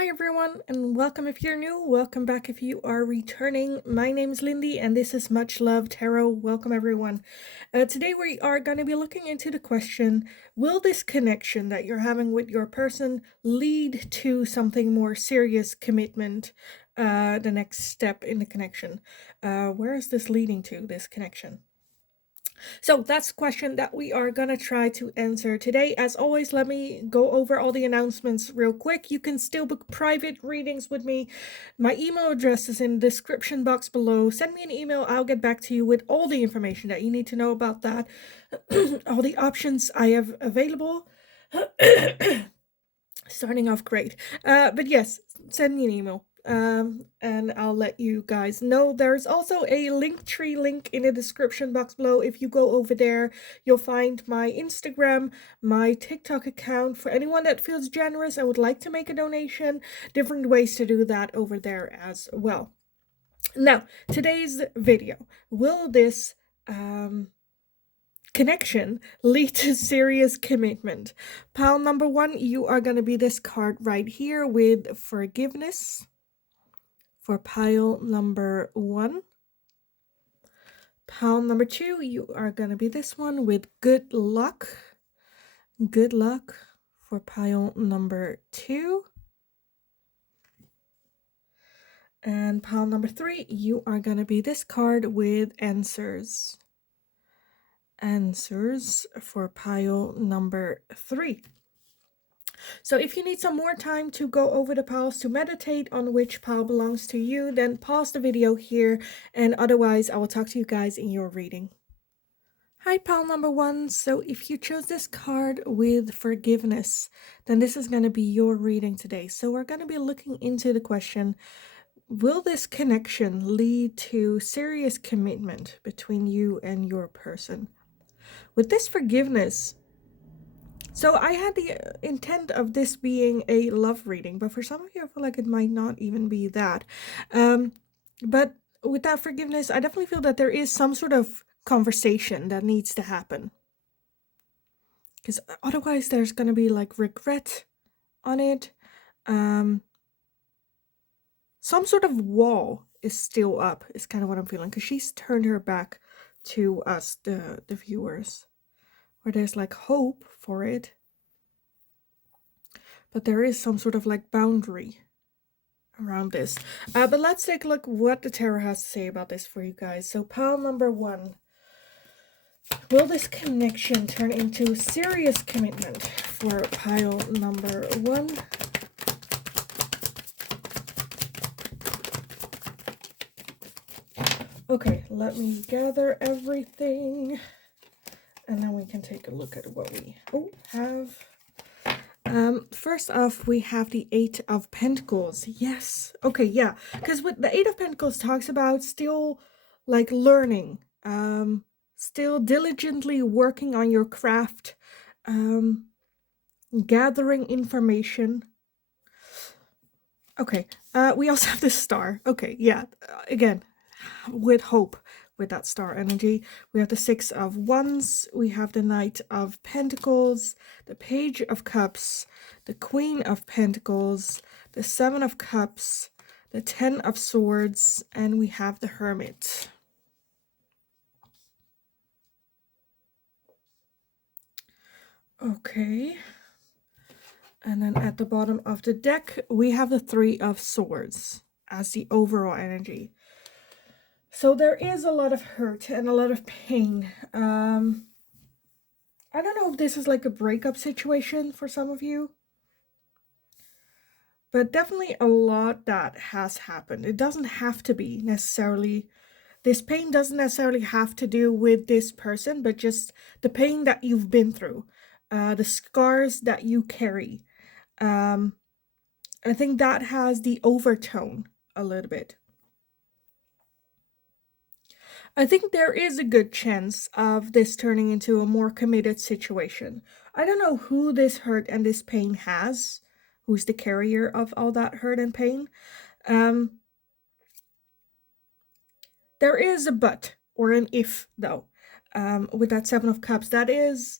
Hi everyone, and welcome if you're new. Welcome back if you are returning. My name is Lindy, and this is Much Love Tarot. Welcome everyone. Today we are going to be looking into the question, will this connection that you're having with your person lead to something more serious commitment, the next step in the connection? Where is this leading to, this connection? So that's the question that we are going to try to answer today. As always, let me go over all the announcements real quick. You can still book private readings with me. My email address is in the description box below. Send me an email. I'll get back to you with all the information that you need to know about that. All the options I have available. Starting off great. But yes, send me an email. And I'll let you guys know. There's also a Linktree link in the description box below. If you go over there, you'll find my Instagram, my TikTok account. For anyone that feels generous and would like to make a donation, different ways to do that over there as well. Now, today's video, will this connection lead to serious commitment? Pile number one, you are going to be this card right here with forgiveness for pile number one. Pile number two, you are going to be this one with good luck. Good luck for pile number two. And pile number three, you are going to be this card with answers. Answers for pile number three. So if you need some more time to go over the piles to meditate on which pile belongs to you, then pause the video here, and otherwise I will talk to you guys in your reading. Hi, pile number one. So if you chose this card with forgiveness, then this is going to be your reading today. So we're going to be looking into the question, will this connection lead to serious commitment between you and your person? With this forgiveness, so I had the intent of this being a love reading, but for some of you, I feel like it might not even be that. But with that forgiveness, I definitely feel that there is some sort of conversation that needs to happen. Because otherwise there's going to be like regret on it. Some sort of wall is still up, is kind of what I'm feeling. Because she's turned her back to us, the viewers. Where there's like hope for it. But there is some sort of like boundary around this. But let's take a look what the tarot has to say about this for you guys. So pile number one. Will this connection turn into serious commitment for pile number one? Okay, let me gather everything. And then we can take a look at what we have. First off, we have the Eight of Pentacles. Yes. Okay, yeah. Because with the Eight of Pentacles talks about still like learning, still diligently working on your craft, gathering information. Okay, we also have the Star. Okay, yeah, again, with hope. With that star energy, we have the Six of Wands, we have the Knight of Pentacles, the Page of Cups, the Queen of Pentacles, the Seven of Cups, the Ten of Swords, and we have the Hermit. Okay, and then at the bottom of the deck we have the Three of Swords as the overall energy. So there is a lot of hurt and a lot of pain. I don't know if this is like a breakup situation for some of you. But definitely a lot that has happened. It doesn't have to be necessarily, this pain doesn't necessarily have to do with this person, but just the pain that you've been through. The scars that you carry. I think that has the overtone a little bit. I think there is a good chance of this turning into a more committed situation. I don't know who this hurt and this pain has, who's the carrier of all that hurt and pain. There is a but or an if though, with that Seven of Cups. That is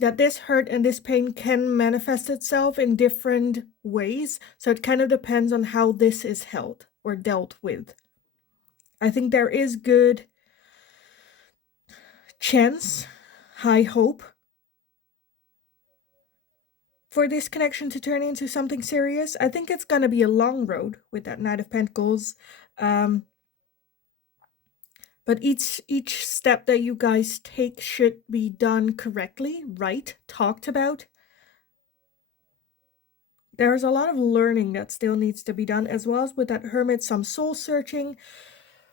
that this hurt and this pain can manifest itself in different ways. So it kind of depends on how this is held or dealt with. I think there is good chance, high hope for this connection to turn into something serious. I think it's going to be a long road with that Knight of Pentacles. But each step that you guys take should be done correctly, right? Talked about. There's a lot of learning that still needs to be done, as well as with that Hermit, some soul searching.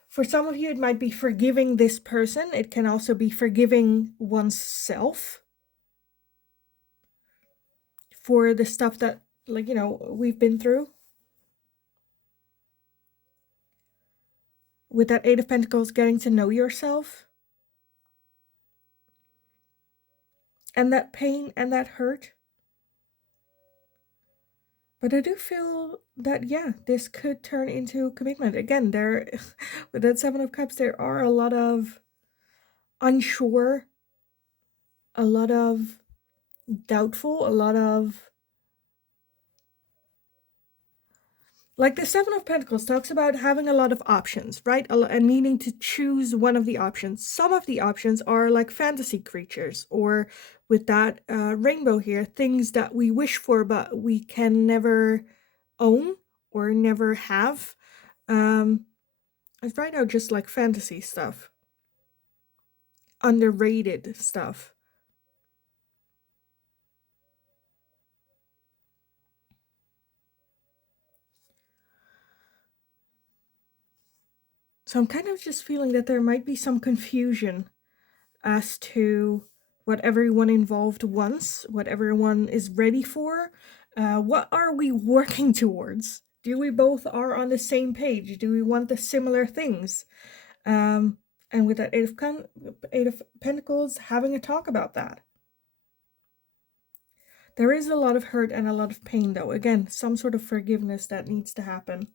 For some of you, it might be forgiving this person. It can also be forgiving oneself for the stuff that, like, you know, we've been through. With that Eight of Pentacles, getting to know yourself. And that pain and that hurt. But I do feel that, yeah, this could turn into commitment. Again, there, with that Seven of Cups, there are a lot of unsure, a lot of doubtful, a lot of... Like the Seven of Pentacles talks about having a lot of options, right? And needing to choose one of the options. Some of the options are like fantasy creatures, or with that rainbow here, things that we wish for but we can never own or never have. It's right now just like fantasy stuff. Underrated stuff. So I'm kind of just feeling that there might be some confusion as to what everyone involved wants, what everyone is ready for. What are we working towards? Do we both are on the same page? Do we want the similar things? And with that Eight of Pentacles, having a talk about that. There is a lot of hurt and a lot of pain, though. Again, some sort of forgiveness that needs to happen.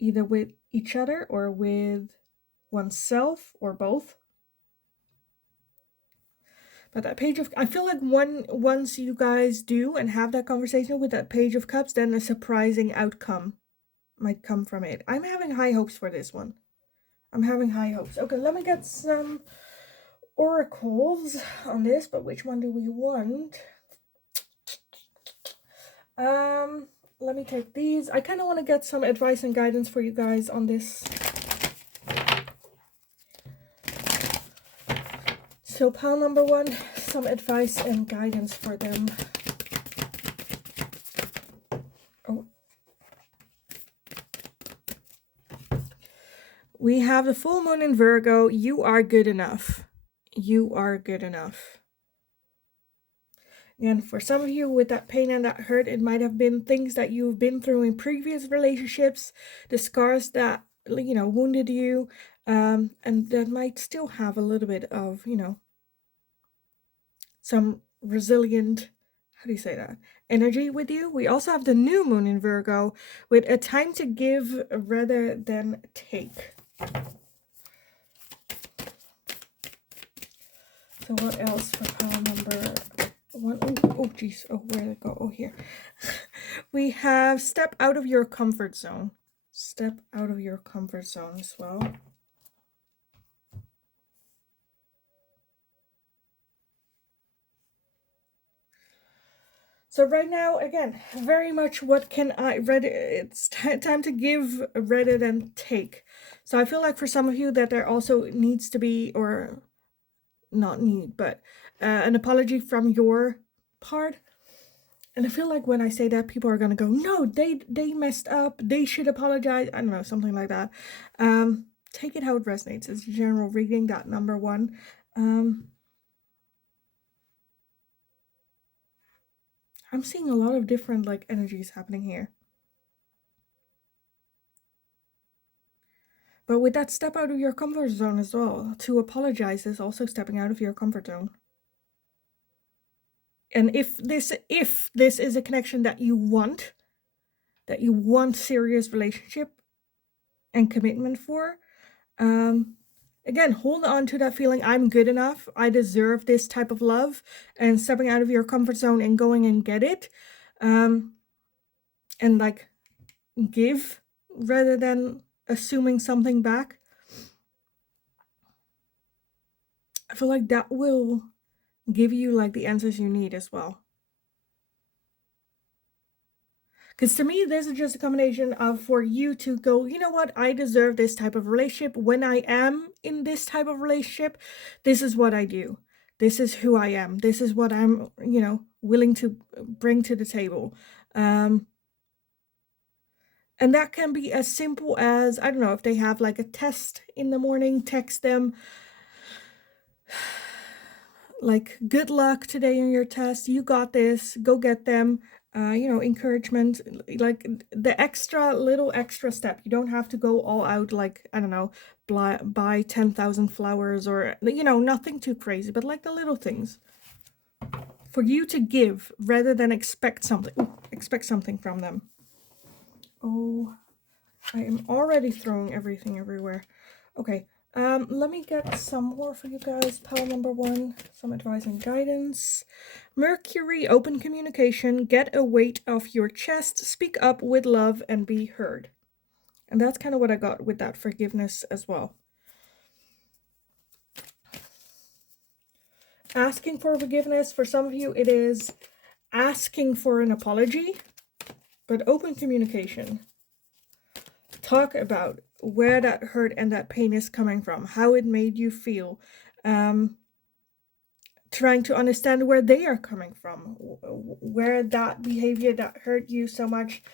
Either with each other or with oneself or both. But that Page of... I feel like once you guys do and have that conversation with that Page of Cups, then a surprising outcome might come from it. I'm having high hopes for this one. I'm having high hopes. Okay, let me get some oracles on this, but which one do we want? Let me take these. I kind of want to get some advice and guidance for you guys on this. So pile number one, some advice and guidance for them. Oh. We have the full moon in Virgo. You are good enough. You are good enough. And for some of you with that pain and that hurt, it might have been things that you've been through in previous relationships, the scars that, you know, wounded you, and that might still have a little bit of, you know, some resilient, how do you say that, energy with you. We also have the new moon in Virgo with a time to give rather than take. So what else for pile number one? Oh geez, oh, where did it go? Oh, here. We have step out of your comfort zone. Step out of your comfort zone as well. So right now, again, very much what can I read? It's time to give rather than take. So I feel like for some of you that there also needs to be, or not need, but an apology from your part. And I feel like when I say that, people are gonna go, no, they messed up, they should apologize. I don't know, something like that. Take it how it resonates. It's general reading, that number one. I'm seeing a lot of different like energies happening here. But with that, step out of your comfort zone as well. To apologize is also stepping out of your comfort zone. And if this is a connection that you want serious relationship and commitment for, Again, hold on to that feeling, I'm good enough, I deserve this type of love, and stepping out of your comfort zone and going and get it. And like give rather than assuming something back. I feel like that will give you like the answers you need as well. Because to me, this is just a combination of for you to go, you know what, I deserve this type of relationship. When I am in this type of relationship, this is what I do. This is who I am. This is what I'm, willing to bring to the table. And that can be as simple as, I don't know, if they have like a test in the morning, text them, like, good luck today in your test, you got this, go get them. Encouragement, like the little extra step. You don't have to go all out, like, I don't know, buy 10,000 flowers or, nothing too crazy, but like the little things for you to give rather than expect something from them. Oh, I am already throwing everything everywhere. Okay, let me get some more for you guys. Pile number 1, some advice and guidance. Mercury, open communication, get a weight off your chest, speak up with love and be heard. And that's kind of what I got with that forgiveness as well. Asking for forgiveness, for some of you, it is asking for an apology, but open communication. Talk about where that hurt and that pain is coming from, how it made you feel. Trying to understand where they are coming from, where that behavior that hurt you so much,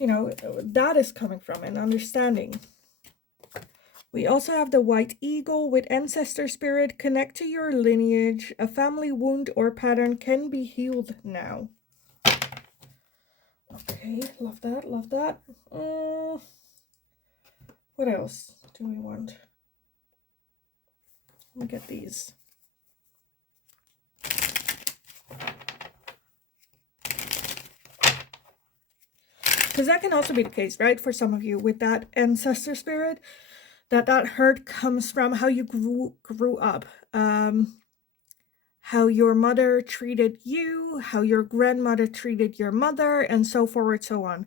that is coming from, and understanding. We also have the white eagle with ancestor spirit. Connect to your lineage. A family wound or pattern can be healed now. Okay, love that, love that. What else do we want? Let me get these. Because that can also be the case, right? For some of you with that ancestor spirit, that hurt comes from how you grew up. How your mother treated you, how your grandmother treated your mother, and so forward, so on.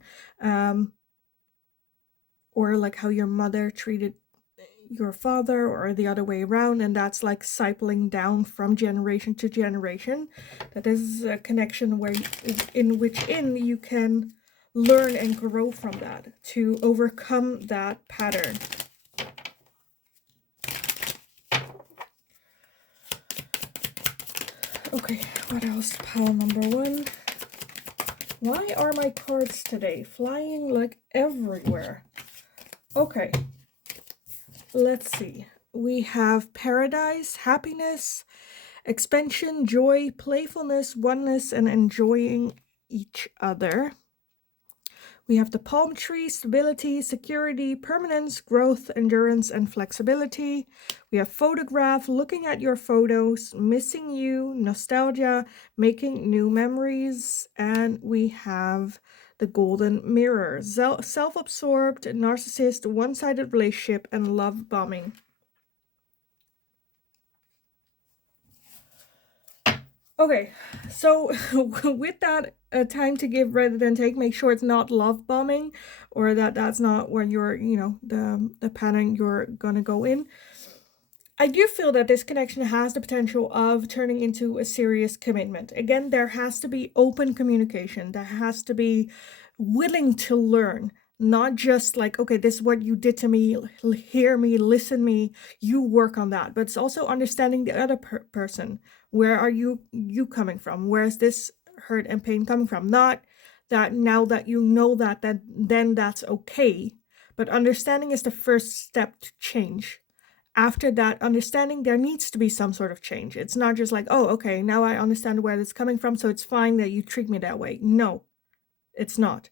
Or like how your mother treated your father, or the other way around, and that's like cycling down from generation to generation. That is a connection in which you can learn and grow from that to overcome that pattern. Okay, what else? Pile number 1. Why are my cards today flying like everywhere? Okay, let's see. We have paradise, happiness, expansion, joy, playfulness, oneness, and enjoying each other. We have the palm tree, stability, security, permanence, growth, endurance, and flexibility. We have photograph, looking at your photos, missing you, nostalgia, making new memories. And we have the golden mirror, self-absorbed, narcissist, one-sided relationship, and love bombing. Okay, so with that, time to give rather than take, make sure it's not love bombing, or that's not where you're, the pattern you're gonna go in. I do feel that this connection has the potential of turning into a serious commitment. Again, there has to be open communication. There has to be willing to learn, not just like, okay, this is what you did to me, hear me, listen me, you work on that. But it's also understanding the other person. Where are you coming from? Where is this hurt and pain coming from? Not that now that you know that then that's okay. But understanding is the first step to change. After that understanding, there needs to be some sort of change. It's not just like, oh, okay, now I understand where it's coming from, so it's fine that you treat me that way. No, it's not.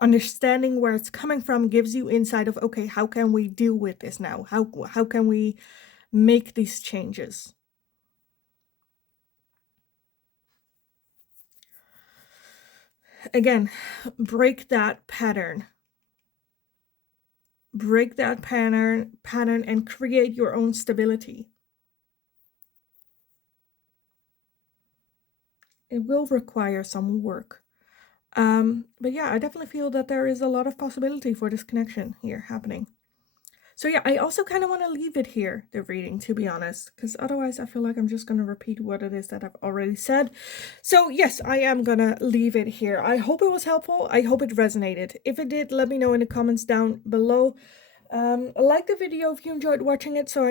Understanding where it's coming from gives you insight of, okay, how can we deal with this now? How can we make these changes? Again, break that pattern. break that pattern and create your own stability. It will require some work. But yeah, I definitely feel that there is a lot of possibility for this connection here happening. So yeah, I also kind of want to leave it here, the reading, to be honest, because otherwise I feel like I'm just going to repeat what it is that I've already said. So yes, I am going to leave it here. I hope it was helpful. I hope it resonated. If it did, let me know in the comments down below. Like the video if you enjoyed watching it, so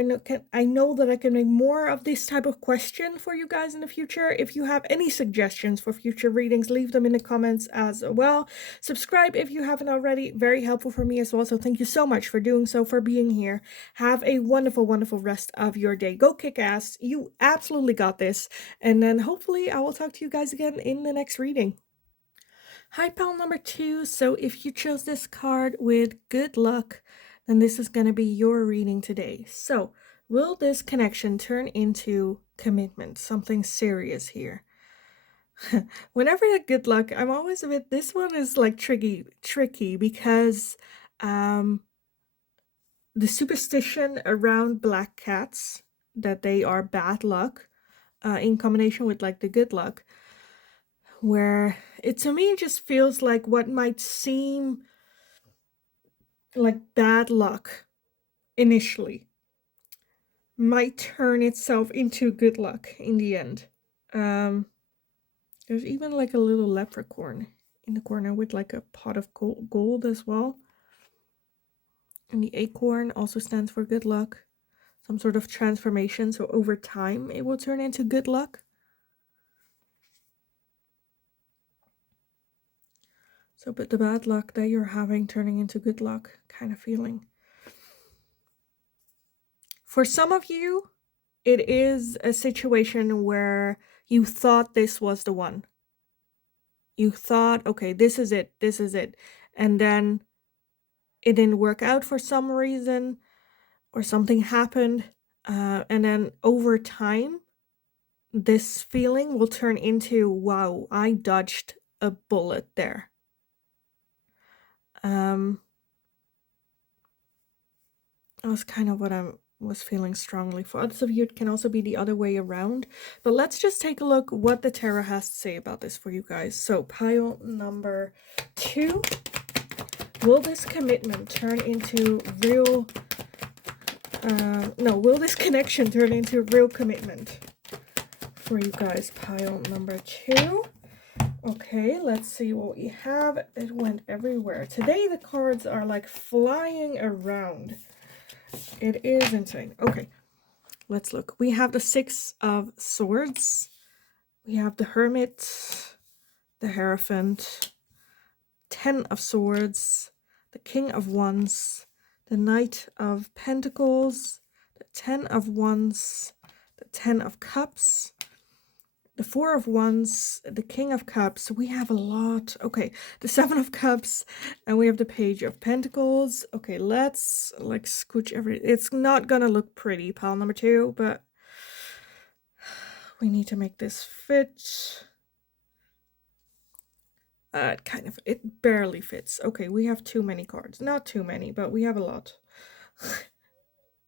I know that I can make more of this type of question for you guys in the future. If you have any suggestions for future readings, leave them in the comments as well. Subscribe if you haven't already, very helpful for me as well. So thank you so much for doing so, for being here. Have a wonderful, wonderful rest of your day. Go kick ass. You absolutely got this. And then hopefully I will talk to you guys again in the next reading. Hi, pal number 2. So if you chose this card with good luck, then this is going to be your reading today. So will this connection turn into commitment, something serious here? Whenever I get good luck, I'm always a bit, this one is like tricky because the superstition around black cats, that they are bad luck, in combination with like the good luck, where it to me just feels like what might seem like bad luck initially might turn itself into good luck in the end. There's even like a little leprechaun in the corner with like a pot of gold as well. And the acorn also stands for good luck. Some sort of transformation, so over time it will turn into good luck. So, but the bad luck that you're having turning into good luck kind of feeling. For some of you, it is a situation where you thought this was the one. You thought, okay, this is it. And then it didn't work out for some reason, or something happened. And then over time, this feeling will turn into, wow, I dodged a bullet there. That was kind of what I was feeling strongly. For others of you, it can also be the other way around. But let's just take a look what the tarot has to say about this for you guys. So pile number 2. Will this commitment turn into real... will this connection turn into real commitment for you guys? Pile number 2. Okay, let's see what we have. It went everywhere. Today the cards are like flying around. It is insane. Okay, let's look. We have the 6 of Swords. We have the Hermit, the Hierophant, 10 of Swords, the King of Wands, the Knight of Pentacles, the 10 of Wands, the 10 of Cups, the 4 of Wands, the King of Cups. We have a lot. Okay, the 7 of Cups, and we have the Page of Pentacles. Okay, let's like scooch it's not gonna look pretty, pile number 2, but we need to make this fit. It barely fits. Okay, we have too many cards. Not too many, but we have a lot.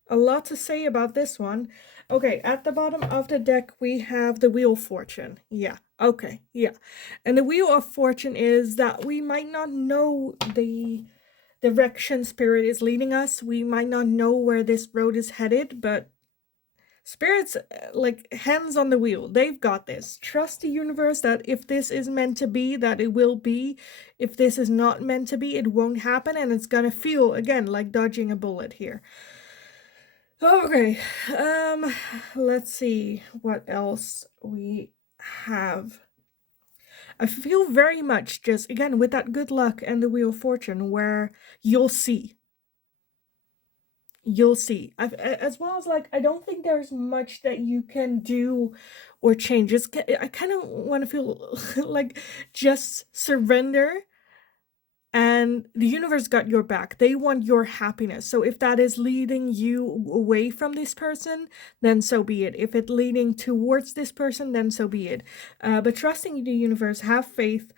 A lot to say about this one. Okay, at the bottom of the deck, we have the Wheel of Fortune. Yeah, okay, yeah. And the Wheel of Fortune is that we might not know the direction Spirit is leading us. We might not know where this road is headed, but Spirit's like hands on the wheel. They've got this. Trust the universe that if this is meant to be, that it will be. If this is not meant to be, it won't happen, and it's gonna feel, again, like dodging a bullet here. Okay, let's see what else we have. I feel very much just, again, with that good luck and the Wheel of Fortune, where you'll see. You'll see. As well as, like, I don't think there's much that you can do or change. I kind of want to feel like just surrender, and the universe got your back. They want your happiness. So if that is leading you away from this person, then so be it. If it's leading towards this person, then so be it. But trusting the universe, have faith.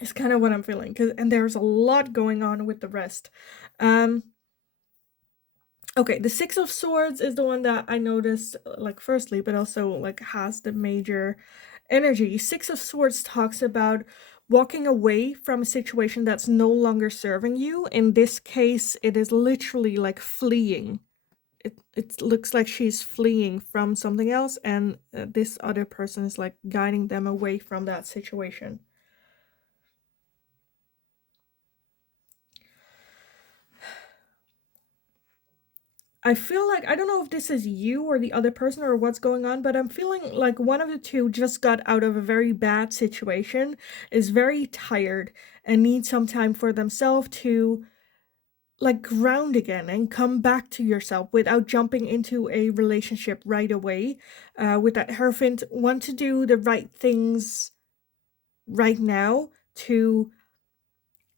It's kind of what I'm feeling, and there's a lot going on with the rest. Okay, the Six of Swords is the one that I noticed, like, firstly, but also, like, has the major energy. Six of Swords talks about walking away from a situation that's no longer serving you. In this case, it is literally like fleeing. It looks like she's fleeing from something else, and this other person is like guiding them away from that situation. I feel like, I don't know if this is you or the other person or what's going on, but I'm feeling like one of the two just got out of a very bad situation, is very tired, and needs some time for themselves to like ground again and come back to yourself without jumping into a relationship right away. With that Hierophant, want to do the right things right now to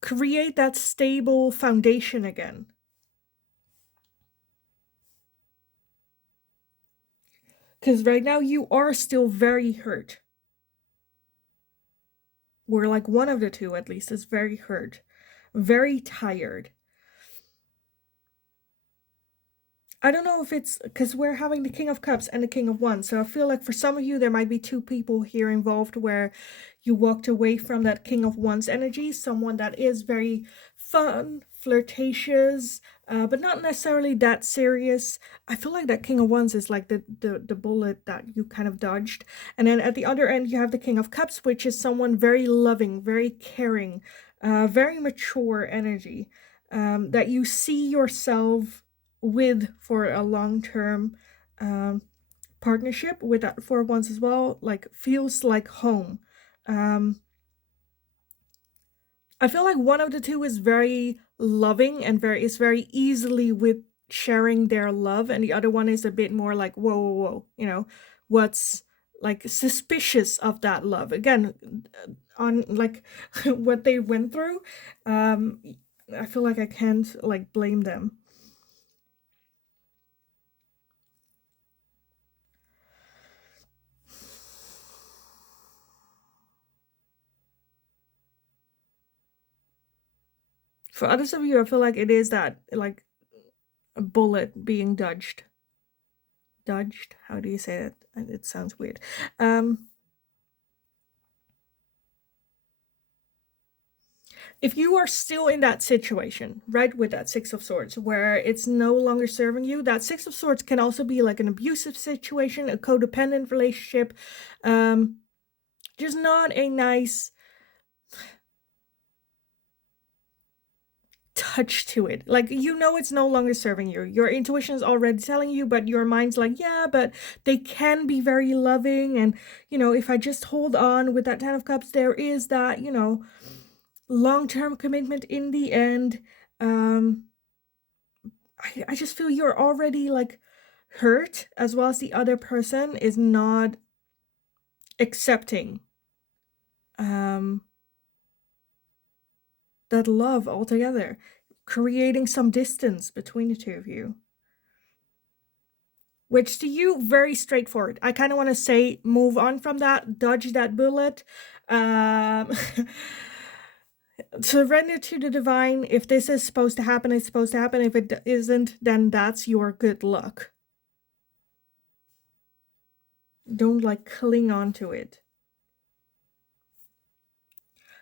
create that stable foundation again. Because right now you are still very hurt. Or like one of the two at least is very hurt, very tired. I don't know if it's because we're having the King of Cups and the King of Wands. So I feel like for some of you, there might be two people here involved where you walked away from that King of Wands energy. Someone that is very fun, flirtatious, but not necessarily that serious. I feel like that King of Wands is like the bullet that you kind of dodged. And then at the other end, you have the King of Cups, which is someone very loving, very caring, very mature energy, that you see yourself with for a long-term partnership. With that Four of Wands as well, like feels like home. I feel like one of the two is very loving and is very easily with sharing their love, and the other one is a bit more like whoa, whoa, whoa, what's like suspicious of that love again, on like what they went through. I feel like I can't like blame them. For others of you, I feel like it is that, like, a bullet being dodged. Dodged? How do you say that? It sounds weird. If you are still in that situation, right, with that Six of Swords, where it's no longer serving you, that Six of Swords can also be like an abusive situation, a codependent relationship, just not a nice touch to it. Like, it's no longer serving you. Your intuition is already telling you, but your mind's like, yeah, but they can be very loving, and if I just hold on with that Ten of Cups, there is that long-term commitment in the end. I just feel you're already like hurt, as well as the other person is not accepting that love altogether, creating some distance between the two of you. Which to you, very straightforward. I kind of want to say, move on from that, dodge that bullet. Surrender to the divine. If this is supposed to happen, it's supposed to happen. If it isn't, then that's your good luck. Don't like cling on to it.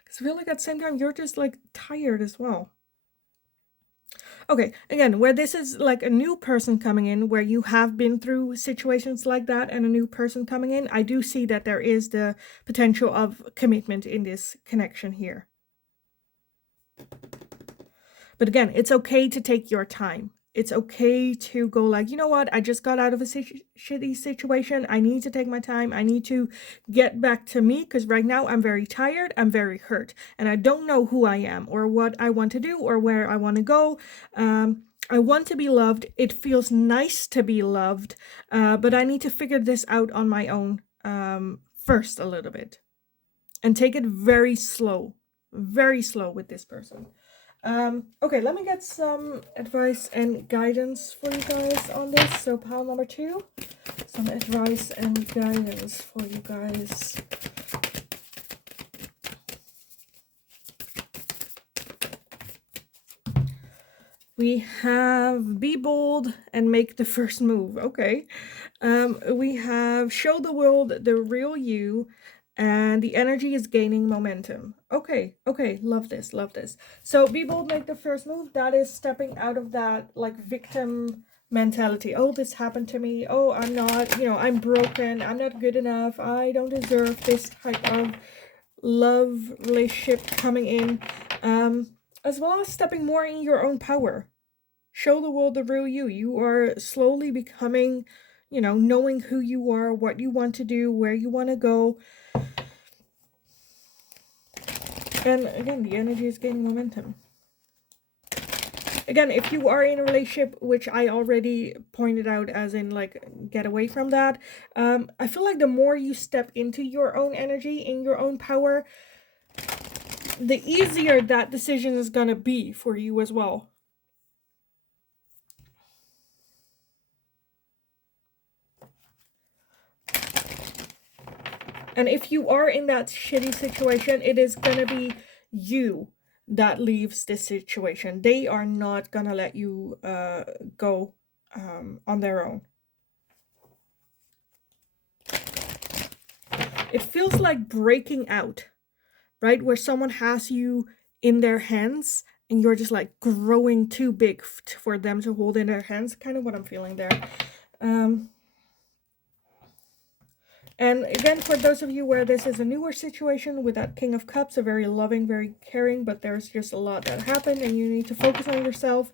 Because I feel like at the same time, you're just like tired as well. Okay, again, where this is like a new person coming in, where you have been through situations like that, and a new person coming in, I do see that there is the potential of commitment in this connection here. But again, it's okay to take your time. It's okay to go like, you know what, I just got out of a shitty situation. I need to take my time. I need to get back to me, because right now I'm very tired. I'm very hurt. And I don't know who I am or what I want to do or where I want to go. I want to be loved. It feels nice to be loved. But I need to figure this out on my own first a little bit. And take it very slow with this person. Okay, let me get some advice and guidance for you guys on this. So pile number 2, some advice and guidance for you guys. We have be bold and make the first move. Okay. We have show the world the real you, and the energy is gaining momentum. Okay, okay, love this, love this. So be bold, make the first move. That is stepping out of that like victim mentality. Oh, this happened to me. Oh, I'm not, I'm broken. I'm not good enough. I don't deserve this type of love relationship coming in. As well as stepping more in your own power. Show the world the real you. You are slowly becoming, knowing who you are, what you want to do, where you want to go. And again, the energy is gaining momentum. Again, if you are in a relationship, which I already pointed out as in like get away from that, I feel like the more you step into your own energy, in your own power, the easier that decision is gonna be for you as well. And if you are in that shitty situation, it is gonna be you that leaves this situation. They are not gonna let you go on their own. It feels like breaking out, right? Where someone has you in their hands and you're just like growing too big for them to hold in their hands. Kind of what I'm feeling there. And again, for those of you where this is a newer situation with that King of Cups, a very loving, very caring, but there's just a lot that happened and you need to focus on yourself,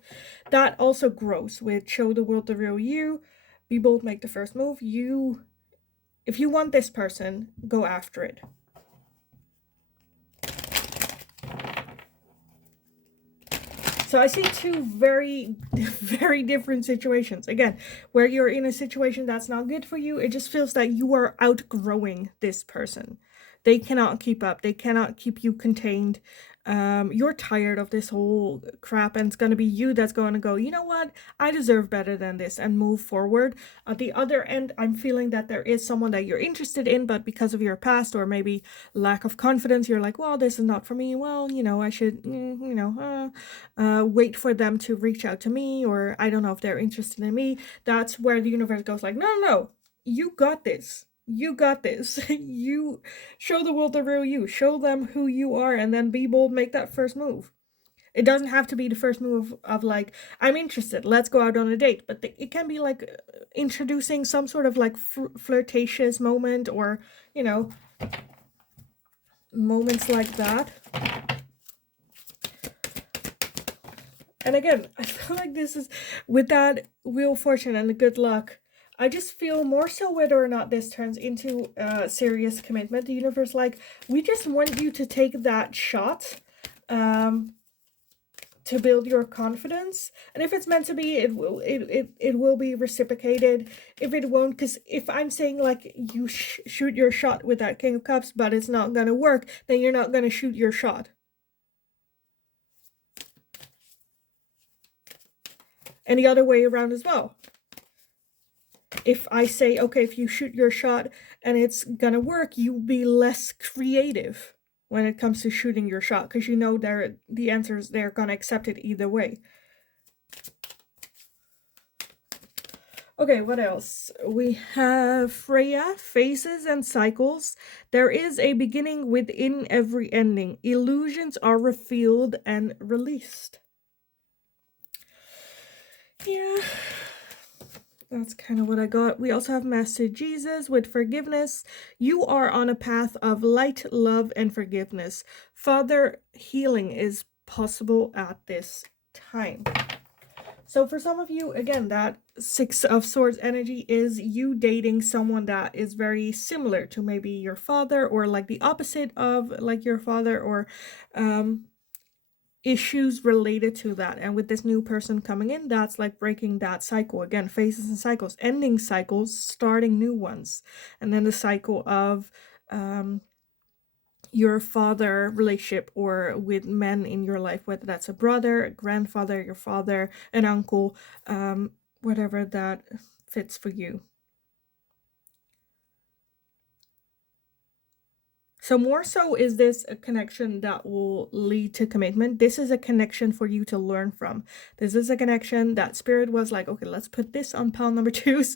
that also grows with show the world the real you, be bold, make the first move. If you want this person, go after it. So I see two very, very different situations. Again, where you're in a situation that's not good for you, it just feels like you are outgrowing this person. They cannot keep up. They cannot keep you contained. You're tired of this whole crap, and it's going to be you that's going to go, you know what? I deserve better than this, and move forward. At the other end, I'm feeling that there is someone that you're interested in, but because of your past or maybe lack of confidence, you're like, well, this is not for me. Well, I should, wait for them to reach out to me, or I don't know if they're interested in me. That's where the universe goes like, no, no, no, you got this. You got this. You show the world the real you. Show them who you are, and then be bold, make that first move. It doesn't have to be the first move of like, I'm interested, let's go out on a date. But it can be like introducing some sort of like flirtatious moment, or, moments like that. And again, I feel like this is, with that Wheel of Fortune and the good luck, I just feel more so whether or not this turns into a serious commitment. The universe, like, we just want you to take that shot to build your confidence. And if it's meant to be, it will be reciprocated. If it won't, because if I'm saying like you shoot your shot with that King of Cups, but it's not gonna work, then you're not gonna shoot your shot. And the other way around as well. If I say, okay, if you shoot your shot and it's gonna work, you be less creative when it comes to shooting your shot, because you know the answers, they're gonna accept it either way. Okay, what else? We have Freya, phases and cycles. There is a beginning within every ending. Illusions are revealed and released. Yeah. That's kind of what I got. We also have messages with forgiveness. You are on a path of light, love, and forgiveness. Father, healing is possible at this time. So for some of you, again, that Six of Swords energy is you dating someone that is very similar to maybe your father, or like the opposite of like your father, or issues related to that. And with this new person coming in, that's like breaking that cycle. Again, phases and cycles, ending cycles, starting new ones. And then the cycle of your father relationship, or with men in your life, whether that's a brother, a grandfather, your father, an uncle, whatever that fits for you. So more so, is this a connection that will lead to commitment? This is a connection for you to learn from. This is a connection that Spirit was like, okay, let's put this on pile number two's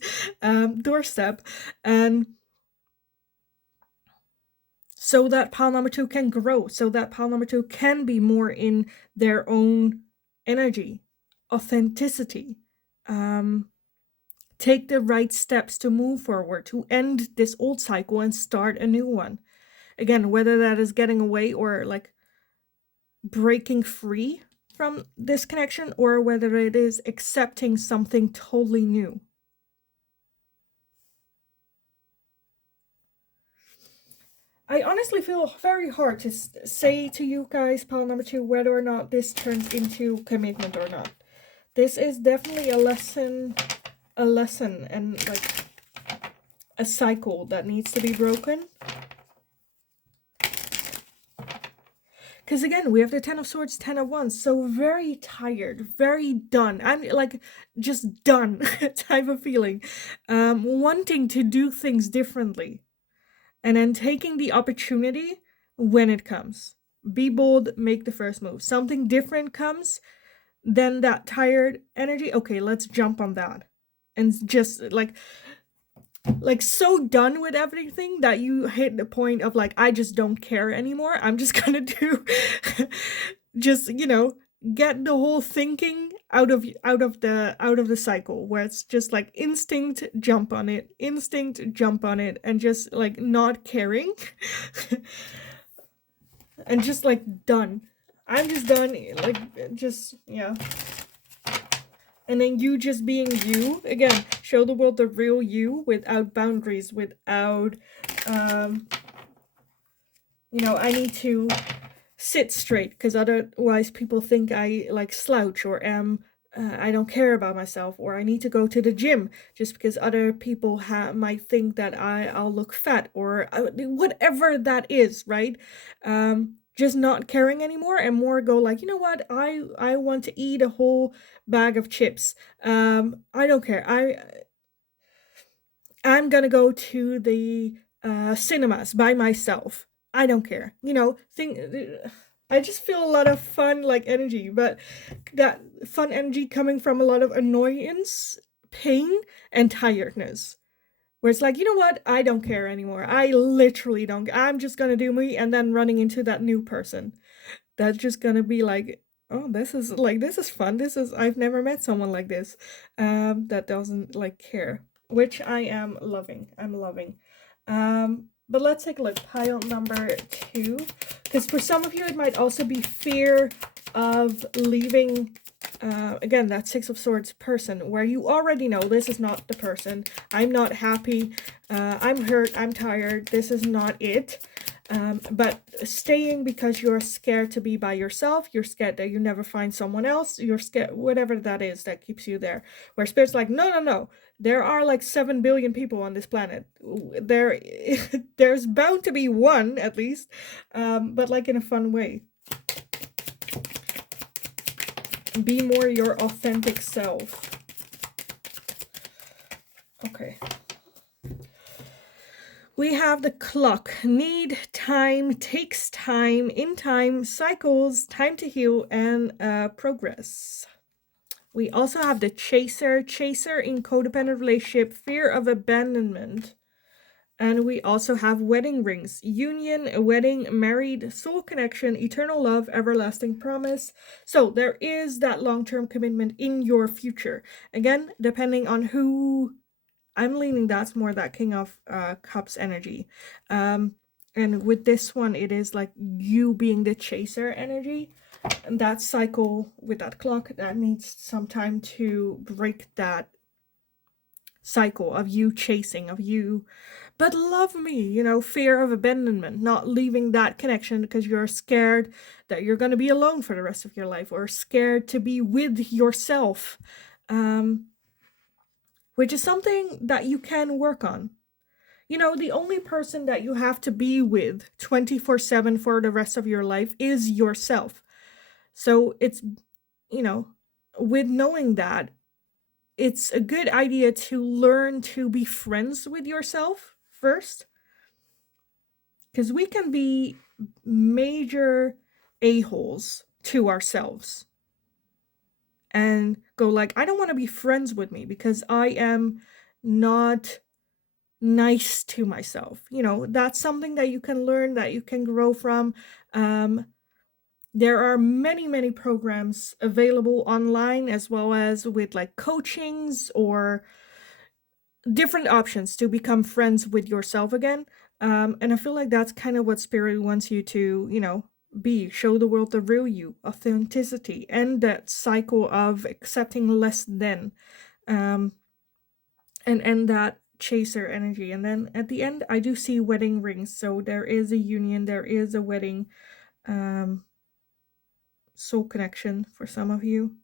doorstep. And so that pile number two can grow, so that pile number two can be more in their own energy, authenticity, take the right steps to move forward, to end this old cycle and start a new one. Again, whether that is getting away or like breaking free from this connection, or whether it is accepting something totally new. I honestly feel very hard to say to you guys, pile number two, whether or not this turns into commitment or not. This is definitely a lesson and like a cycle that needs to be broken. Because again, we have the 10 of Swords, 10 of Wands, so very tired, very done. I'm like just done type of feeling. Wanting to do things differently. And then taking the opportunity when it comes. Be bold, make the first move. Something different comes, then that tired energy, okay, let's jump on that. And just like so done with everything that you hit the point of like, I just don't care anymore. I'm just gonna do just, you know, get the whole thinking out of the cycle, where it's just like instinct, jump on it, and just like not caring. And just like done. I'm just done, like just, yeah. And then you just being you again, show the world the real you without boundaries, without you know, I need to sit straight because otherwise people think I like slouch or am I don't care about myself, or I need to go to the gym just because other people might think that I'll look fat, or whatever that is, right? Just not caring anymore, and more go like, you know what, I want to eat a whole bag of chips. I don't care. I'm gonna go to the cinemas by myself. I don't care. You know, I just feel a lot of fun like energy, but that fun energy coming from a lot of annoyance, pain, and tiredness. Where it's like, you know what? I don't care anymore. I literally don't. I'm just gonna do me, and then running into that new person. That's just gonna be like, oh, this is fun. I've never met someone like this, that doesn't like care, which I am loving. I'm loving. But let's take a look. Pile number two, because for some of you it might also be fear of leaving. Again, that Six of Swords person, where you already know this is not the person. I'm not happy. I'm hurt. I'm tired. This is not it. But staying because you're scared to be by yourself. You're scared that you never find someone else. You're scared, whatever that is that keeps you there. Where Spirit's like, no, no, no. There are like 7 billion people on this planet. There's bound to be one at least, but like in a fun way. Be more your authentic self. Okay. We have the clock. Need, time, takes time, in time, cycles, time to heal, and progress. We also have the chaser in codependent relationship, fear of abandonment. And we also have wedding rings, union, wedding, married, soul connection, eternal love, everlasting promise. So there is that long-term commitment in your future. Again, depending on who, I'm leaning that's more that King of Cups energy. And with this one, it is like you being the chaser energy. And that cycle with that clock, that needs some time to break that cycle of you chasing, of you, but love me, you know, fear of abandonment, not leaving that connection because you're scared that you're going to be alone for the rest of your life, or scared to be with yourself, which is something that you can work on. You know, the only person that you have to be with 24/7 for the rest of your life is yourself. So it's, you know, with knowing that, it's a good idea to learn to be friends with yourself first. Because we can be major a-holes to ourselves and go like, I don't want to be friends with me because I am not nice to myself. You know, that's something that you can learn, that you can grow from. There are many programs available online, as well as with like coachings or different options to become friends with yourself again. And I feel like that's kind of what spirit wants you to, you know, be, show the world the real you, authenticity, and that cycle of accepting less than, and that chaser energy. And then at the end, I do see wedding rings, so there is a union, there is a wedding, soul connection for some of you,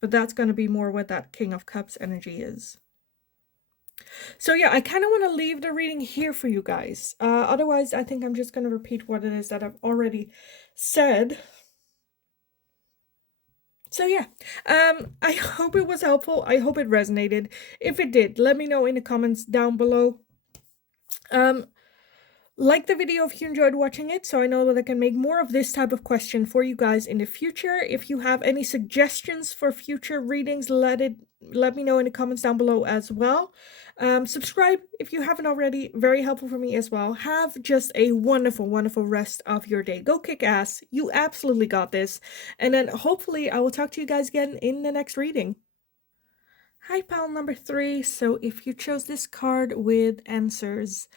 but that's going to be more what that King of Cups energy is. So yeah, I kind of want to leave the reading here for you guys. Otherwise, I think I'm just going to repeat what it is that I've already said. So yeah, I hope it was helpful. I hope it resonated. If it did, let me know in the comments down below. Like the video if you enjoyed watching it, so I know that I can make more of this type of question for you guys in the future. If you have any suggestions for future readings, let me know in the comments down below as well. Subscribe if you haven't already, very helpful for me as well. Have just a wonderful rest of your day. Go kick ass, you absolutely got this, and then hopefully I will talk to you guys again in the next reading. Hi, pile number 3. So if you chose this card with answers,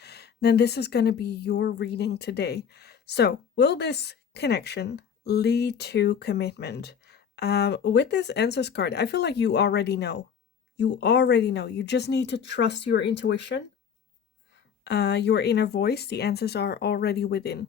then this is going to be your reading today. So will this connection lead to commitment? With this answers card, I feel like you already know. You already know. You just need to trust your intuition, your inner voice. The answers are already within.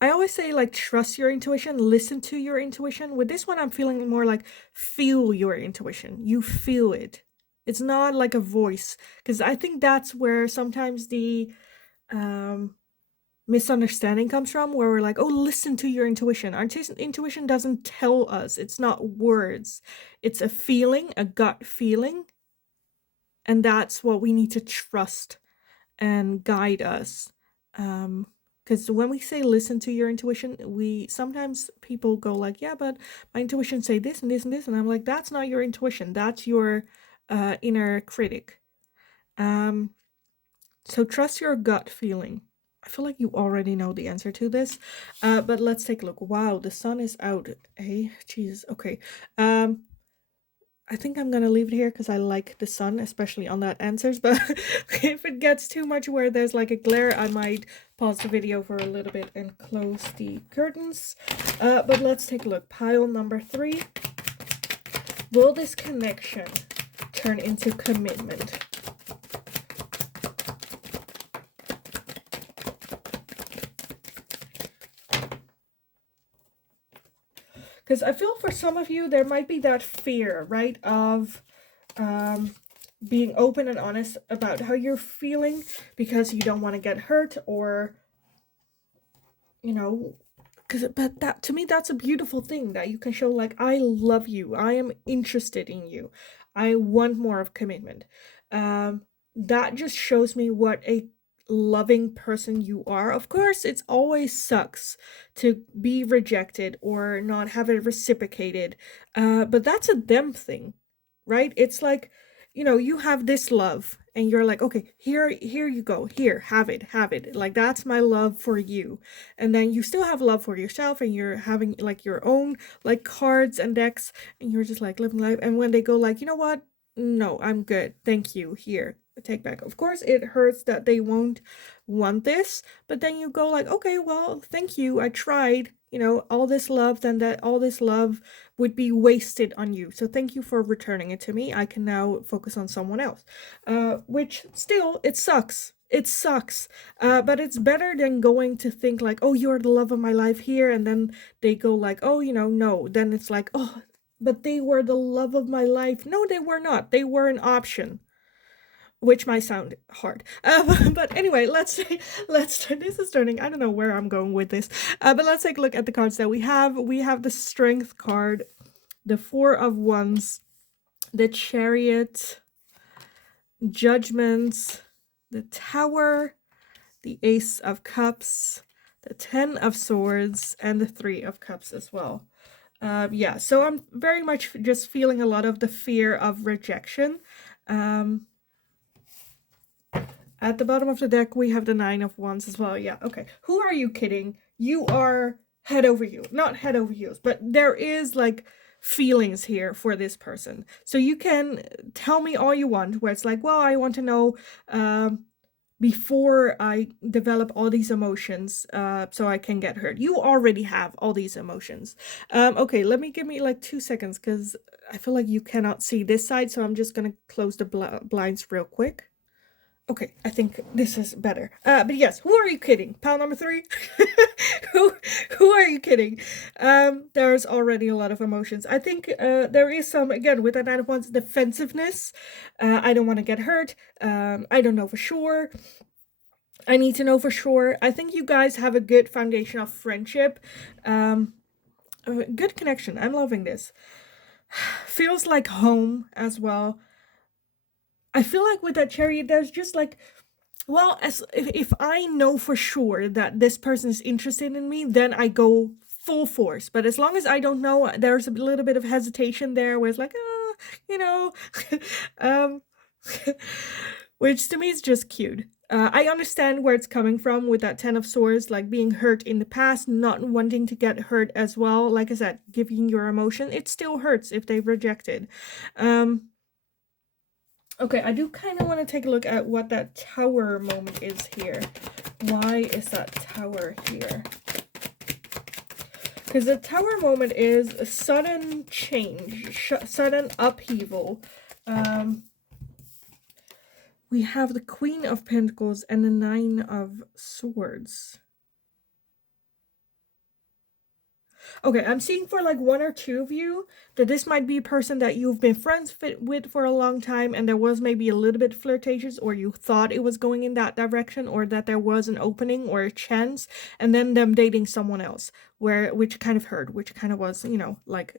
I always say, like, trust your intuition, listen to your intuition. With this one, I'm feeling more like feel your intuition. You feel it. It's not like a voice, because I think that's where sometimes the misunderstanding comes from, where we're like, oh, listen to your intuition. Our intuition doesn't tell us. It's not words. It's a feeling, a gut feeling. And that's what we need to trust and guide us. Because when we say listen to your intuition, sometimes people go like, yeah, but my intuition say this and this and this, and I'm like, that's not your intuition, that's your inner critic. So trust your gut feeling. I feel like you already know the answer to this, but let's take a look. Wow, the sun is out. Hey, Jesus. Okay. I think I'm gonna leave it here because I like the sun, especially on that answers, but if it gets too much where there's like a glare, I might pause the video for a little bit and close the curtains. But let's take a look. Pile number 3. Will this connection turn into commitment? Because I feel for some of you, there might be that fear, right, of being open and honest about how you're feeling because you don't want to get hurt, or, you know, but that, to me, that's a beautiful thing, that you can show like, I love you, I am interested in you, I want more of commitment. That just shows me what a loving person you are. Of course, it's always sucks to be rejected or not have it reciprocated, but that's a them thing, right? It's like, you know, you have this love and you're like, okay, here you go, here, have it, like, that's my love for you. And then you still have love for yourself, and you're having like your own like cards and decks, and you're just like living life. And when they go like, you know what, no, I'm good, thank you, here, take back. Of course it hurts that they won't want this, but then you go like, okay, well, thank you, I tried, you know, all this love, then that all this love would be wasted on you, so thank you for returning it to me. I can now focus on someone else. Which still, it sucks, but it's better than going to think like, oh, you're the love of my life here, and then they go like, oh, you know, no, then it's like, oh, but they were the love of my life. No, they were not, they were an option, which might sound hard. But anyway, this is turning, I don't know where I'm going with this, but let's take a look at the cards that we have. We have the Strength card, the 4 of Wands, the Chariot, Judgment, the Tower, the Ace of Cups, the 10 of Swords, and the 3 of Cups as well. Yeah, so I'm very much just feeling a lot of the fear of rejection. At the bottom of the deck, we have the 9 of Wands as well. Yeah, okay. Who are you kidding? You are head over heels. Not head over heels, but there is like feelings here for this person. So you can tell me all you want, where it's like, well, I want to know before I develop all these emotions so I can get hurt. You already have all these emotions. Okay, give me like 2 seconds because I feel like you cannot see this side, so I'm just gonna close the blinds real quick. Okay, I think this is better. But yes, who are you kidding? Pile number 3? who are you kidding? There's already a lot of emotions. I think there is some, again, with that 9 of Wands, defensiveness. I don't want to get hurt. I don't know for sure. I need to know for sure. I think you guys have a good foundation of friendship. Good connection. I'm loving this. Feels like home as well. I feel like with that Chariot, there's just like, well, as if I know for sure that this person is interested in me, then I go full force. But as long as I don't know, there's a little bit of hesitation there where it's like, you know, which to me is just cute. I understand where it's coming from with that 10 of Swords, like being hurt in the past, not wanting to get hurt as well. Like I said, giving your emotion, it still hurts if they've rejected. Okay, I do kind of want to take a look at what that Tower moment is here. Why is that Tower here? Because the Tower moment is a sudden change, sudden upheaval. We have the Queen of Pentacles and the 9 of Swords. Okay, I'm seeing for like 1 or 2 of you that this might be a person that you've been friends with for a long time, and there was maybe a little bit flirtatious, or you thought it was going in that direction, or that there was an opening or a chance, and then them dating someone else, which kind of hurt, which kind of was, you know, like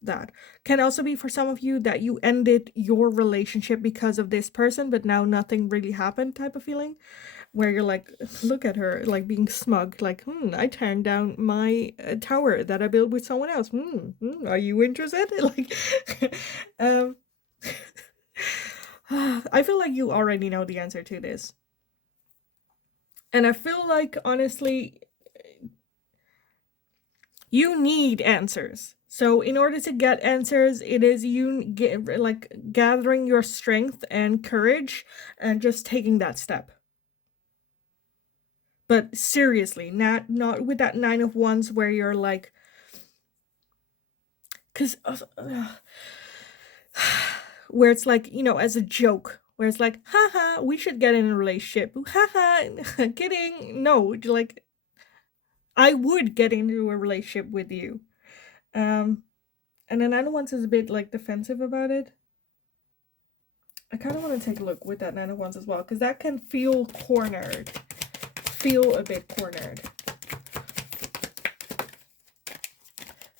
that. Can also be for some of you that you ended your relationship because of this person, but now nothing really happened type of feeling. Where you're like, look at her, like being smug, like, I turned down my tower that I built with someone else. Are you interested? Like, I feel like you already know the answer to this. And I feel like, honestly, you need answers. So in order to get answers, it is you gathering your strength and courage and just taking that step. But seriously, not with that 9 of Wands where you're like, because where it's like, you know, as a joke, where it's like, haha, we should get in a relationship, haha, kidding. No, like, I would get into a relationship with you. And then 9 of Wands is a bit like defensive about it. I kind of want to take a look with that 9 of Wands as well, because that can feel cornered. Feel a bit cornered.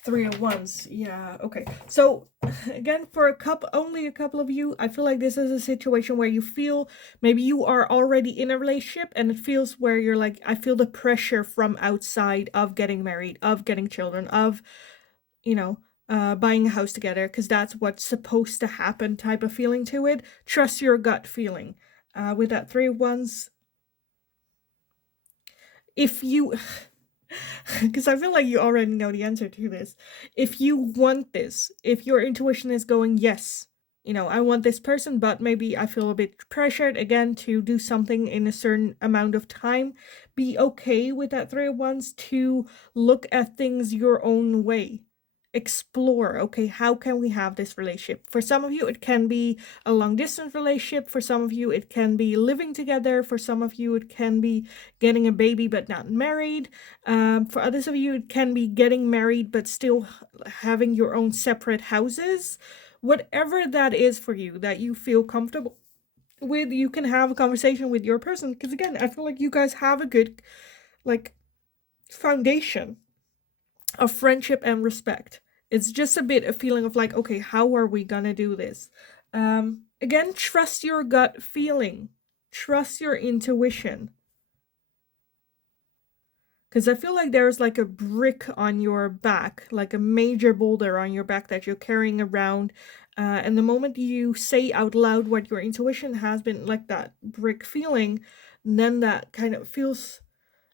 3 of Wands, yeah, okay. So again, for only a couple of you, I feel like this is a situation where you feel maybe you are already in a relationship, and it feels where you're like, I feel the pressure from outside of getting married, of getting children, of, you know, buying a house together, because that's what's supposed to happen type of feeling to it. Trust your gut feeling. With that 3 of Wands, if you, because I feel like you already know the answer to this. If you want this, if your intuition is going, yes, you know, I want this person, but maybe I feel a bit pressured again to do something in a certain amount of time, be okay with that 3 of Wands to look at things your own way. Explore, okay, how can we have this relationship? For some of you, it can be a long distance relationship. For some of you, it can be living together. For some of you, it can be getting a baby but not married. For others of you, it can be getting married but still having your own separate houses. Whatever that is for you, that you feel comfortable with, you can have a conversation with your person, because again, I feel like you guys have a good, like, foundation of friendship and respect. It's just a bit a feeling of like, okay, how are we gonna do this? Again, trust your gut feeling. Trust your intuition. Because I feel like there's like a brick on your back, like a major boulder on your back that you're carrying around. And the moment you say out loud what your intuition has been, like that brick feeling, then that kind of feels,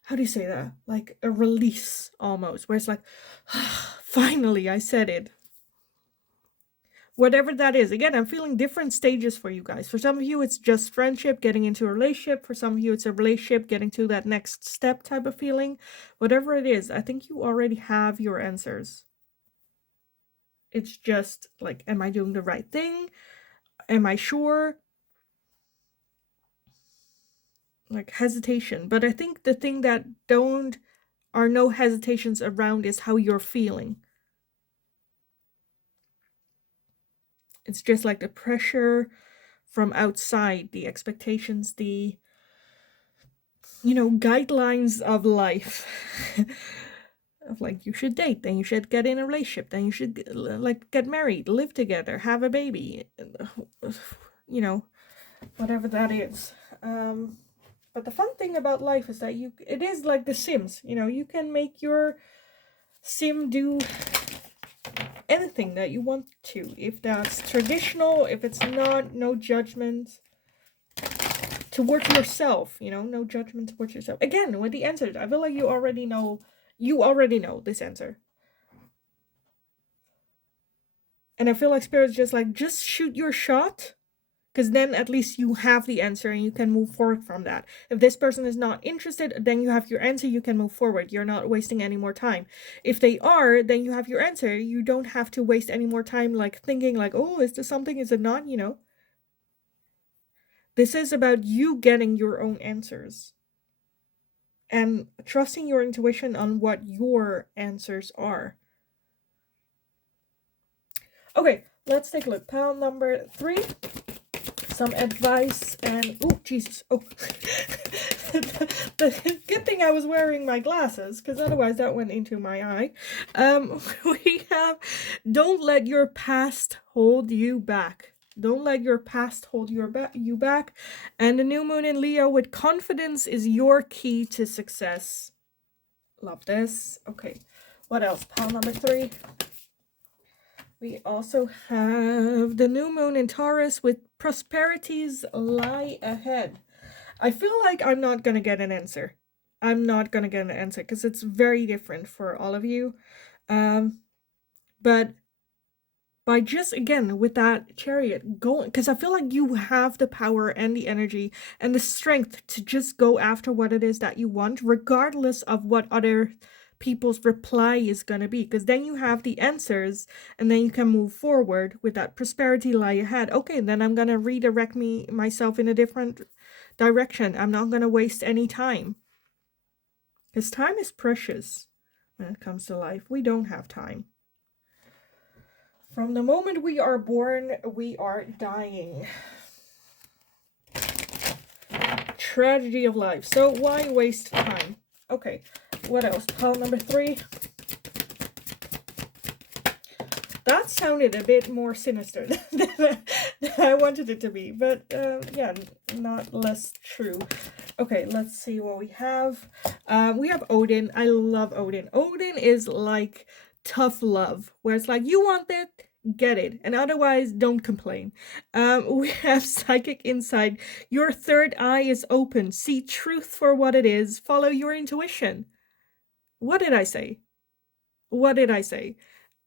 how do you say that? Like a release almost, where it's like, finally, I said it. Whatever that is. Again, I'm feeling different stages for you guys. For some of you, it's just friendship, getting into a relationship. For some of you, it's a relationship, getting to that next step type of feeling. Whatever it is, I think you already have your answers. It's just like, am I doing the right thing? Am I sure? Like hesitation. But I think the thing that are no hesitations around is how you're feeling. It's just like the pressure from outside, the expectations, the, guidelines of life. Of like, you should date, then you should get in a relationship, then you should like get married, live together, have a baby, whatever that is. But the fun thing about life is that it is like The Sims. You can make your sim do anything that you want to. If that's traditional, if it's not, no judgment towards yourself, no judgment towards yourself. Again, with the answers, I feel like you already know this answer. And I feel like Spirit's just like, just shoot your shot, because then at least you have the answer and you can move forward from that. If this person is not interested, then you have your answer, you can move forward. You're not wasting any more time. If they are, then you have your answer. You don't have to waste any more time like thinking like, oh, is this something, is it not, This is about you getting your own answers and trusting your intuition on what your answers are. Okay, let's take a look. Pile number 3. Some advice and... Oh, Jesus. Oh. the good thing I was wearing my glasses, because otherwise that went into my eye. We have, don't let your past hold you back. Don't let your past hold you back. And the new moon in Leo with confidence is your key to success. Love this. Okay, what else? Pile number 3. We also have the new moon in Taurus with prosperities lie ahead. I feel like I'm not going to get an answer. I'm not going to get an answer because it's very different for all of you. But by just, again, with that Chariot going, because I feel like you have the power and the energy and the strength to just go after what it is that you want, regardless of what other people's reply is going to be, because then you have the answers and then you can move forward with that prosperity lie ahead. Okay, then I'm going to redirect myself in a different direction. I'm not going to waste any time, because time is precious when it comes to life. We don't have time. From the moment we are born, we are dying. Tragedy of life. So why waste time? Okay, what else? Pile number 3. That sounded a bit more sinister than I wanted it to be, but yeah, not less true. Okay, let's see what we have. We have Odin. I love Odin. Odin is like tough love, where it's like, you want it, get it, and otherwise don't complain. We have Psychic Insight. Your third eye is open. See truth for what it is. Follow your intuition. What did I say? What did I say?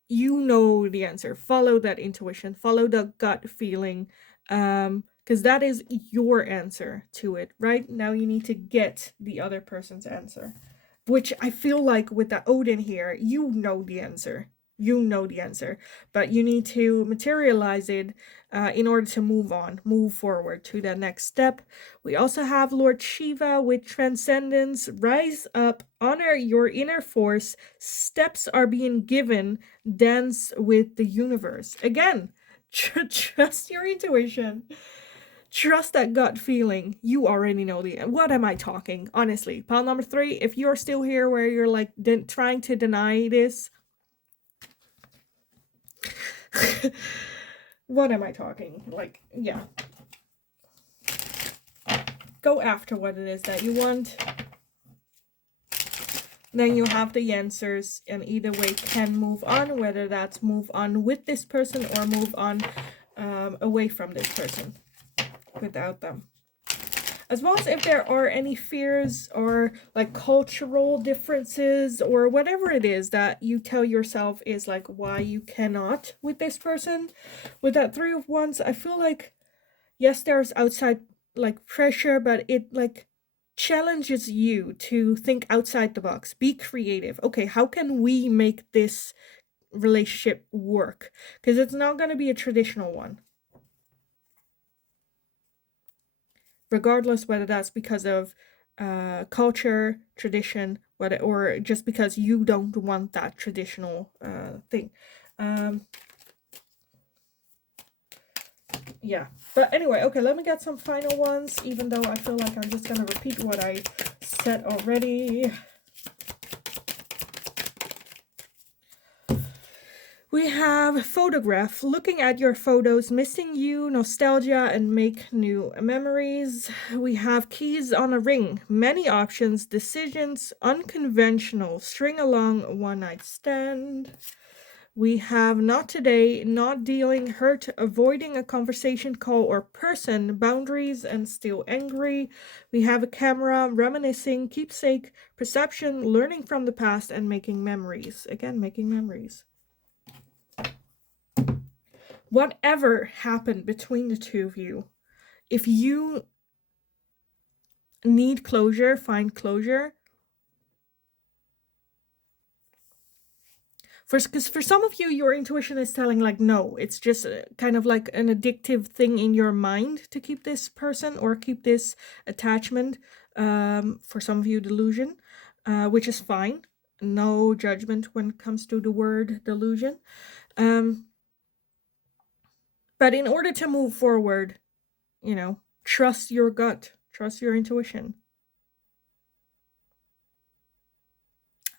You know the answer. Follow that intuition. Follow the gut feeling. Because that is your answer to it. Right now you need to get the other person's answer, which I feel like with the Odin here, you know the answer. You know the answer, but you need to materialize it in order to move forward to the next step. We also have Lord Shiva with transcendence. Rise up, honor your inner force. Steps are being given. Dance with the universe. Again, trust your intuition. Trust that gut feeling. You already know what am I talking? Honestly, pile number 3, if you're still here where you're like trying to deny this, what am I talking? Like, yeah. go after what it is that you want. Then you have the answers, and either way can move on, whether that's move on with this person or move on away from this person without them. As well as if there are any fears or like cultural differences or whatever it is that you tell yourself is like why you cannot with this person. With that Three of Wands, I feel like, yes, there's outside like pressure, but it like challenges you to think outside the box, be creative. Okay, how can we make this relationship work? Because it's not going to be a traditional one, regardless whether that's because of culture, tradition, whether, or just because you don't want that traditional thing. Yeah, but anyway, okay, let me get some final ones, even though I feel like I'm just gonna repeat what I said already. We have photograph, looking at your photos, missing you, nostalgia, and make new memories. We have keys on a ring, many options, decisions, unconventional, string along, one night stand. We have not today, not dealing, hurt, avoiding a conversation, call, or person, boundaries, and still angry. We have a camera, reminiscing, keepsake, perception, learning from the past, and making memories. Again, making memories. Whatever happened between the two of you, if you need closure, find closure. Because for some of you, your intuition is telling like, no, it's just kind of like an addictive thing in your mind to keep this person or keep this attachment. For some of you, delusion, which is fine. No judgment when it comes to the word delusion. But in order to move forward, you know, trust your gut, trust your intuition.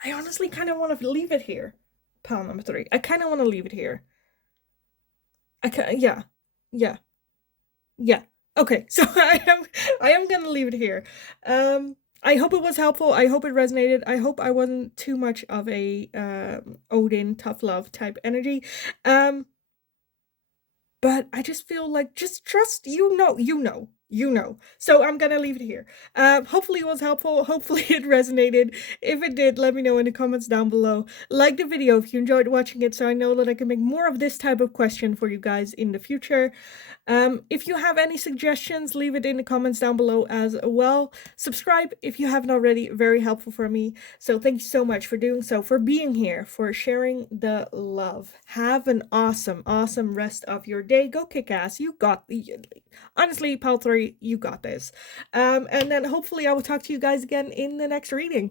I honestly kind of want to leave it here. Pile number 3. I kind of want to leave it here. Yeah. Okay, so I am gonna leave it here. I hope it was helpful. I hope it resonated. I hope I wasn't too much of a Odin tough love type energy. But I just feel like just trust, you know. So I'm gonna leave it here. Hopefully it was helpful. Hopefully it resonated. If it did, let me know in the comments down below. Like the video if you enjoyed watching it, so I know that I can make more of this type of question for you guys in the future. If you have any suggestions, leave it in the comments down below as well. Subscribe if you haven't already, very helpful for me. So thank you so much for doing so, for being here, for sharing the love. Have an awesome rest of your day. Go kick ass. You got honestly, pile 3, you got this. And then hopefully I will talk to you guys again in the next reading.